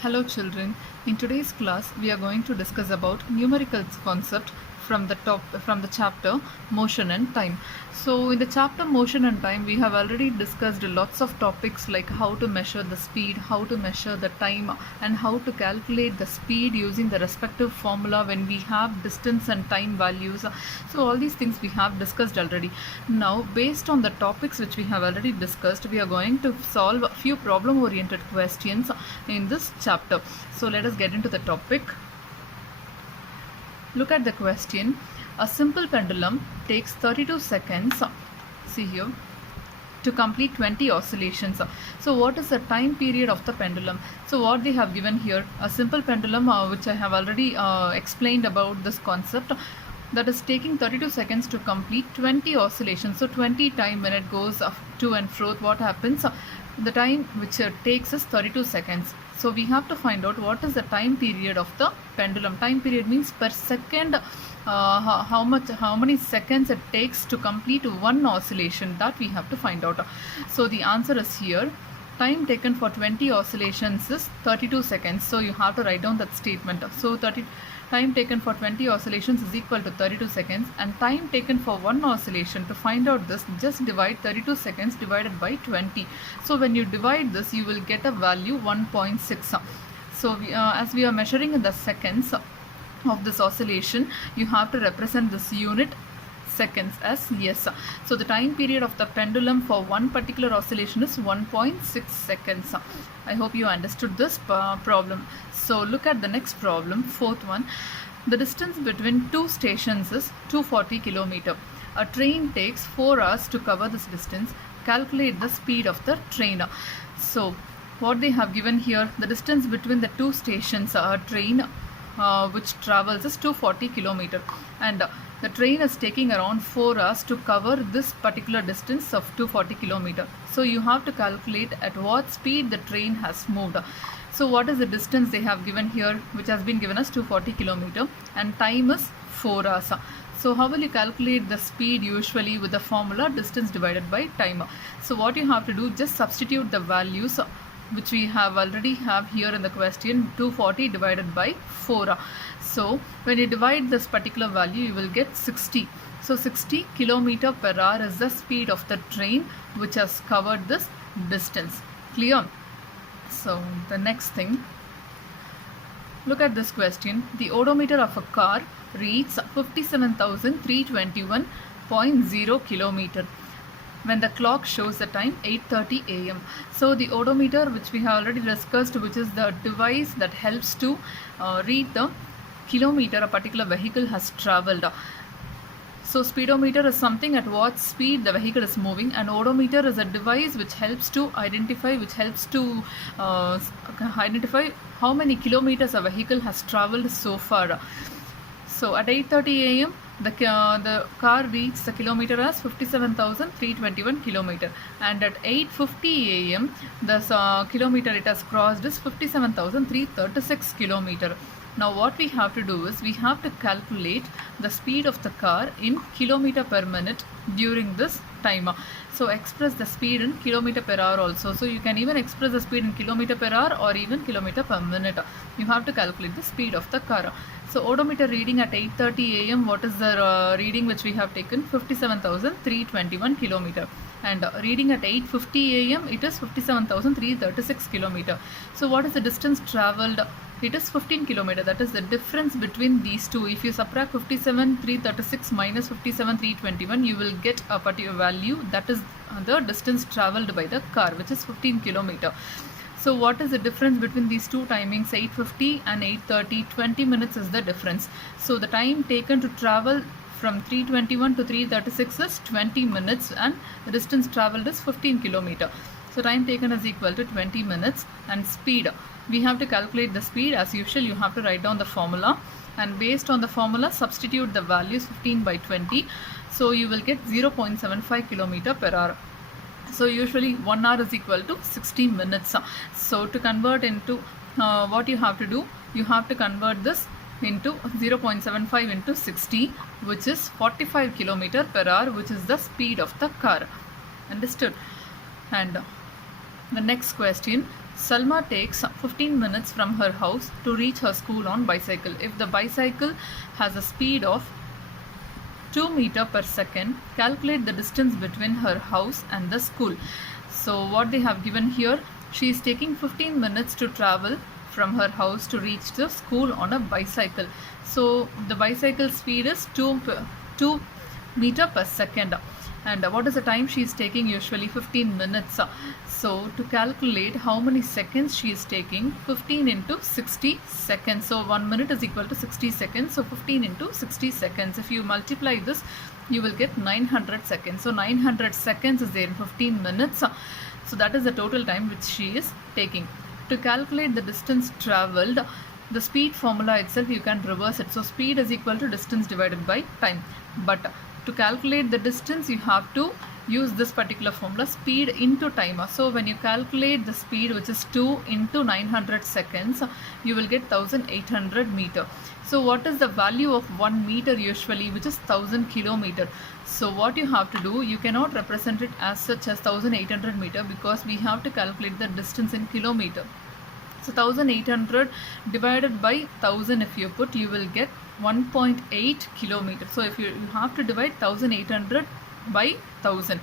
Hello children, in today's class we are going to discuss about numerical concept from the chapter motion and time. So in the chapter motion and time we have already discussed lots of topics like how to measure the speed, how to measure the time, and how to calculate the speed using the respective formula when we have distance and time values. So all these things we have discussed already. Now based on the topics which we have already discussed, we are going to solve a few problem oriented questions in this chapter. So let us get into the topic. Look at the question. A simple pendulum takes 32 seconds, see here, to complete 20 oscillations. So what is the time period of the pendulum? So what they have given here, a simple pendulum, which I have already explained about this concept, that is taking 32 seconds to complete 20 oscillations. So 20 time when it goes to and fro, what happens? The time which it takes is 32 seconds. So we have to find out what is the time period of the pendulum. Time period means per second, how many seconds it takes to complete one oscillation, that we have to find out. So the answer is here. Time taken for 20 oscillations is 32 seconds. So you have to write down that statement. So time taken for 20 oscillations is equal to 32 seconds, and time taken for one oscillation. To find out this, just divide 32 seconds divided by 20. So when you divide this, you will get a value 1.6. So as we are measuring in the seconds of this oscillation, you have to represent this unit seconds as yes. So the time period of the pendulum for one particular oscillation is 1.6 seconds. I hope you understood this problem. So look at the next problem, fourth one. The distance between two stations is 240 km. A train takes 4 hours to cover this distance. Calculate the speed of the train. So what they have given here, the distance between the two stations, a train which travels is 240 km, and the train is taking around 4 hours to cover this particular distance of 240 km. So you have to calculate at what speed the train has moved. So what is the distance they have given here, which has been given as 240 km, and time is 4 hours. So how will you calculate the speed? Usually with the formula distance divided by time. So what you have to do, just substitute the values which we have already have here in the question, 240 divided by 4. So when you divide this particular value, you will get 60. So 60 km per hour is the speed of the train which has covered this distance. Clear? So the next thing, look at this question. The odometer of a car reads 57,321.0 km when the clock shows the time 8:30 a.m. So the odometer, which we have already discussed, which is the device that helps to read the kilometer a particular vehicle has traveled. So speedometer is something at what speed the vehicle is moving, and odometer is a device which helps to identify how many kilometers a vehicle has traveled so far. So at 8:30 a.m. the car reaches the kilometer as 57,321 km, and at 8:50 a.m. the kilometer it has crossed is 57,336 km. Now what we have to do is we have to calculate the speed of the car in kilometer per minute during this time. So express the speed in kilometer per hour also. So you can even express the speed in kilometer per hour or even kilometer per minute. You have to calculate the speed of the car. So odometer reading at 8:30 a.m. what is the reading which we have taken? 57,321 km. And reading at 8:50 a.m. it is 57,336 km. So what is the distance travelled? It is 15 km. That is the difference between these two. If you subtract 57,336 minus 57,321, you will get a particular value, that is the distance travelled by the car, which is 15 km. So what is the difference between these two timings, 8:50 and 8:30? 20 minutes is the difference. So the time taken to travel from 321 to 336 is 20 minutes, and the distance travelled is 15 km. So time taken is equal to 20 minutes, and speed, we have to calculate the speed. As usual, you have to write down the formula, and based on the formula substitute the values 15 by 20. So you will get 0.75 km per hour. So usually 1 hour is equal to 60 minutes. So to convert into what you have to do, you have to convert this into 0.75 into 60, which is 45 km per hour, which is the speed of the car. Understood? And the next question, Salma takes 15 minutes from her house to reach her school on bicycle. If the bicycle has a speed of 2 meter per second, calculate the distance between her house and the school. So what they have given here, she is taking 15 minutes to travel from her house to reach the school on a bicycle. So the bicycle speed is 2 meter per second. And what is the time she is taking? Usually 15 minutes. So to calculate how many seconds she is taking, 15 into 60 seconds. So 1 minute is equal to 60 seconds. So 15 into 60 seconds. If you multiply this, you will get 900 seconds. So 900 seconds is there in 15 minutes. So that is the total time which she is taking. To calculate the distance traveled, the speed formula itself, you can reverse it. So speed is equal to distance divided by time. But to calculate the distance, you have to use this particular formula, speed into time. So when you calculate the speed, which is 2 into 900 seconds, you will get 1800 meter. So what is the value of 1 meter usually, which is 1000 kilometer? So what you have to do, you cannot represent it as such as 1800 meter, because we have to calculate the distance in kilometer. So 1800 divided by 1000, if you put, you will get 1.8 kilometers. So if you have to divide 1800 by 1000.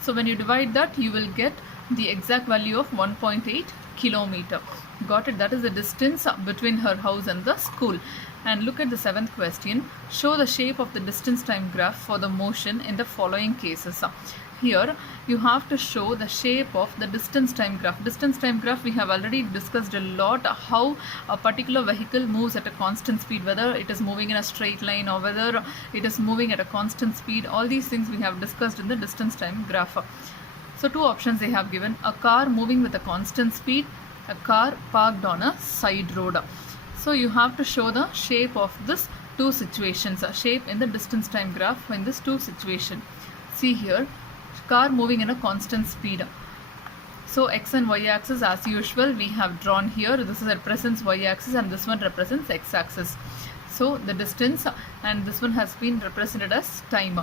So when you divide that, you will get the exact value of 1.8 kilometer. Got it? That is the distance between her house and the school. And look at the 7th question. Show the shape of the distance time graph for the motion in the following cases. Here you have to show the shape of the distance time graph. Distance time graph, we have already discussed a lot, how a particular vehicle moves at a constant speed, whether it is moving in a straight line or whether it is moving at a constant speed. All these things we have discussed in the distance time graph. So 2 options they have given: a car moving with a constant speed, a car parked on a side road. So you have to show the shape of this 2 situations, shape in the distance time graph in this 2 situation. See here, car moving in a constant speed. So x and y axis, as usual, we have drawn here. This represents y axis and this one represents x axis. So the distance, and this one has been represented as time.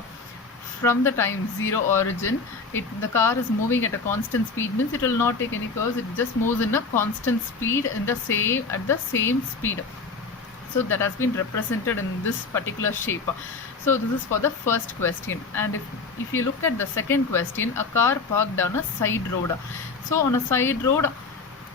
From the time 0 origin, the car is moving at a constant speed, means it will not take any curves, it just moves in a constant speed at the same speed. So that has been represented in this particular shape. So this is for the first question. And if you look at the second question, a car parked on a side road. So on a side road,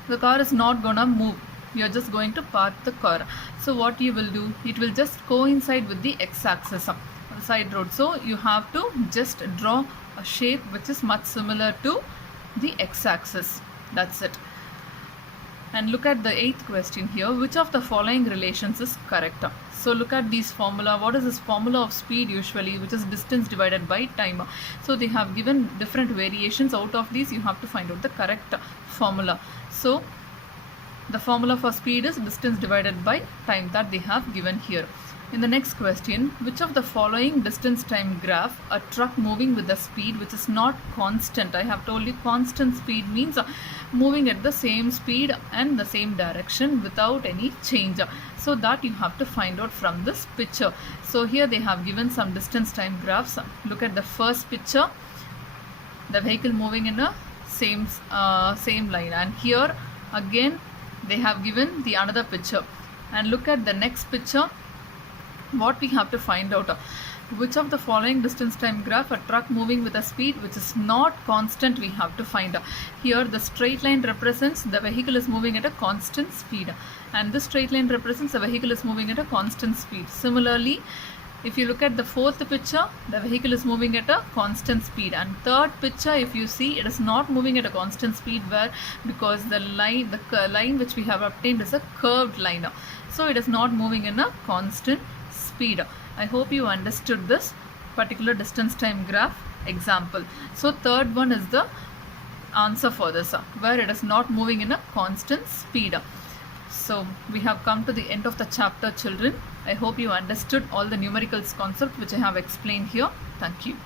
the car is not gonna move. You're just going to park the car. So what you will do, it will just coincide with the x-axis on the side road. So you have to just draw a shape which is much similar to the x-axis. That's it. And look at the 8th question here. Which of the following relations is correct? So look at these formula. What is this formula of speed usually, which is distance divided by time? So they have given different variations. Out of these, you have to find out the correct formula. So the formula for speed is distance divided by time, that they have given here. In the next question, which of the following distance time graph, a truck moving with a speed which is not constant? I have told you constant speed means moving at the same speed and the same direction without any change. So that you have to find out from this picture. So here they have given some distance time graphs. Look at the first picture, the vehicle moving in a same line, and here again they have given the another picture. And look at the next picture. What we have to find out, which of the following distance time graph, a truck moving with a speed which is not constant, we have to find. Here the straight line represents the vehicle is moving at a constant speed, and this straight line represents the vehicle is moving at a constant speed. Similarly, if you look at the 4th picture, the vehicle is moving at a constant speed, and 3rd picture, if you see, it is not moving at a constant speed, because the line which we have obtained is a curved line, so it is not moving in a constant speed. I hope you understood this particular distance time graph example. So 3rd one is the answer for this, where it is not moving in a constant speed. So we have come to the end of the chapter, children. I hope you understood all the numericals concept which I have explained here. Thank you.